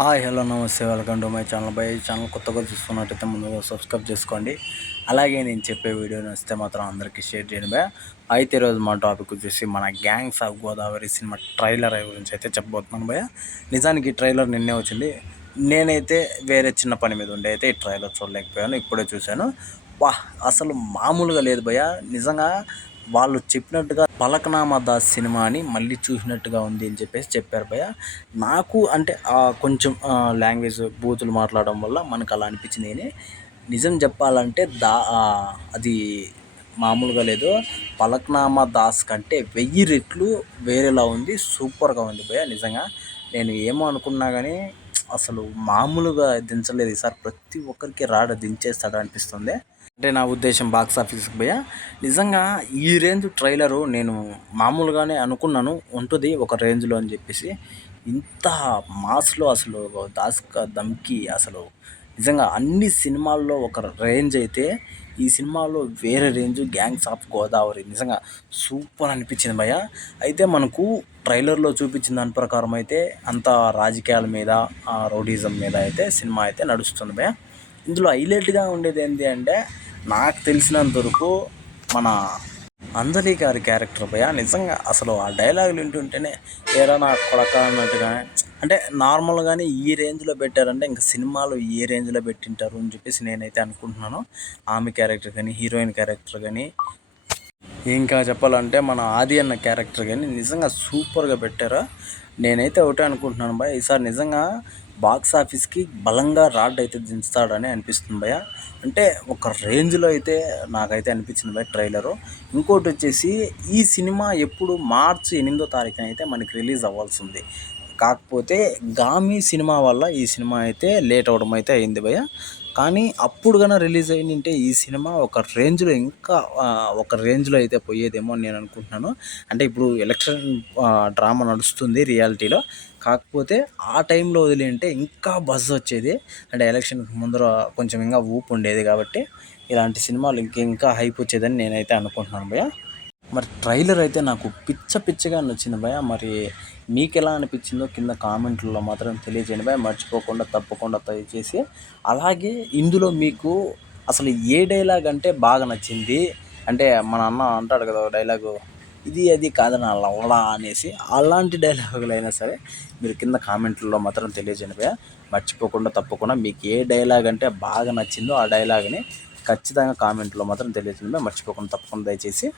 Hi hello నమస్తే welcome to my channel. By channel కొత్తగా చూస్తున్నట్టయితే ముందుగా సబ్స్క్రైబ్ చేసుకోండి. అలాగే నేను చెప్పే వీడియోని వస్తే మాత్రం అందరికీ షేర్ చేయండి బై. అయితే ఈరోజు మా టాపిక్ వచ్చేసి మన gangs of Godavari cinema trailer గురించి అయితే చెప్పబోతున్నాను భయ్య. నిజానికి ఈ ట్రైలర్ నిన్నే వచ్చింది. నేనైతే వేరే చిన్న పని మీద ఉండే అయితే ఈ ట్రైలర్ చూడలేకపోయాను, ఇప్పుడే చూశాను. వా అసలు మామూలుగా లేదు భయ్య. నిజంగా వాళ్ళు చెప్పినట్టుగా పలకనామా దాస్ సినిమా అని మళ్ళీ చూసినట్టుగా ఉంది అని చెప్పేసి చెప్పారు భయ్య. నాకు అంటే కొంచెం లాంగ్వేజ్ బూతులు మాట్లాడడం వల్ల మనకు అలా అనిపించింది. కానీ నిజం చెప్పాలంటే అది మామూలుగా లేదు. పలక్నామా దాస్ కంటే 1000 రెట్లు వేరేలా ఉంది. సూపర్గా ఉంది భయ్య. నిజంగా నేను ఏమో అనుకున్నా కానీ అసలు మామూలుగా దించలేదు ఈసారి. ప్రతి ఒక్కరికి దించేస్తాడు అనిపిస్తుంది. అంటే నా ఉద్దేశం బాక్స్ ఆఫీస్కి భయ్య. నిజంగా ఈ రేంజ్ ట్రైలరు నేను మామూలుగానే అనుకున్నాను ఉంటుంది ఒక రేంజ్లో అని చెప్పేసి. ఇంత మాస్లో అసలు దాస్ దమ్కి అసలు నిజంగా అన్ని సినిమాల్లో ఒక రేంజ్ అయితే ఈ సినిమాలో వేరే రేంజ్. గ్యాంగ్స్ ఆఫ్ గోదావరి నిజంగా సూపర్ అనిపించింది భయ్య. అయితే మనకు ట్రైలర్లో చూపించిన దాని ప్రకారం అయితే అంత రాజకీయాల మీద రౌడీజం మీద అయితే సినిమా అయితే నడుస్తుంది భయ్య. ఇందులో హైలైట్గా ఉండేది ఏంటి అంటే నాకు తెలిసినంత వరకు మన అంజలి గారి క్యారెక్టర్ భయ్య. నిజంగా అసలు ఆ డైలాగులు వింటుంటేనే ఏరా నా కొడక అన్నట్టుగానే, అంటే నార్మల్గానే ఈ రేంజ్లో పెట్టారంటే ఇంకా సినిమాలో ఏ రేంజ్లో పెట్టింటారు అని చెప్పేసి నేనైతే అనుకుంటున్నాను. ఆమె క్యారెక్టర్ కానీ, హీరోయిన్ క్యారెక్టర్ కానీ, ఇంకా చెప్పాలంటే మన ఆది అన్న క్యారెక్టర్ కానీ నిజంగా సూపర్గా పెట్టారు. నేనైతే ఒకటే అనుకుంటున్నాను భయ్య, ఈసారి నిజంగా బాక్స్ ఆఫీస్కి బలంగా అయితే దించుతాడని అనిపిస్తుంది భయ్య. అంటే ఒక రేంజ్లో అయితే నాకైతే అనిపించింది భయ్య ట్రైలరు. ఇంకోటి వచ్చేసి ఈ సినిమా ఎప్పుడు మార్చి 8వ తారీఖున అయితే మనకి రిలీజ్ అవ్వాల్సి ఉంది. కాకపోతే గామి సినిమా వల్ల ఈ సినిమా అయితే లేట్ అవ్వడం అయితే అయింది భయ్య. కానీ అప్పుడు కన్నా రిలీజ్ అయ్యింటే ఈ సినిమా ఒక రేంజ్లో ఇంకా ఒక రేంజ్లో అయితే పోయేదేమో అని నేను అనుకుంటున్నాను. అంటే ఇప్పుడు ఎలక్షన్ డ్రామా నడుస్తుంది రియాలిటీలో, కాకపోతే ఆ టైంలో వదిలింటే ఇంకా బజ్ వచ్చేది. అంటే ఎలక్షన్కి ముందర కొంచెం ఇంకా ఊపు ఉండేది కాబట్టి ఇలాంటి సినిమాలు ఇంకా హైప్ వచ్చేదని నేనైతే అనుకుంటున్నాను భయ్య. మరి ట్రైలర్ అయితే నాకు పిచ్చగా నచ్చింది భయ్య. మరి మీకు ఎలా అనిపించిందో కింద కామెంట్లలో మాత్రం తెలియజేయండి భయ్య. మర్చిపోకుండా తప్పకుండా దయచేసి. అలాగే ఇందులో మీకు అసలు ఏ డైలాగ్ అంటే బాగా నచ్చింది, అంటే మన అన్న అంటాడు కదా డైలాగు, ఇది అది కాదని లవడా అనేసి, అలాంటి డైలాగులు అయినా సరే మీరు కింద కామెంట్లలో మాత్రం తెలియజేయండి భయ్య. మర్చిపోకుండా తప్పకుండా మీకు ఏ డైలాగ్ అంటే బాగా నచ్చిందో ఆ డైలాగ్ని ఖచ్చితంగా కామెంట్లో మాత్రం తెలియజేయండి భయ్య. మర్చిపోకుండా తప్పకుండా దయచేసి.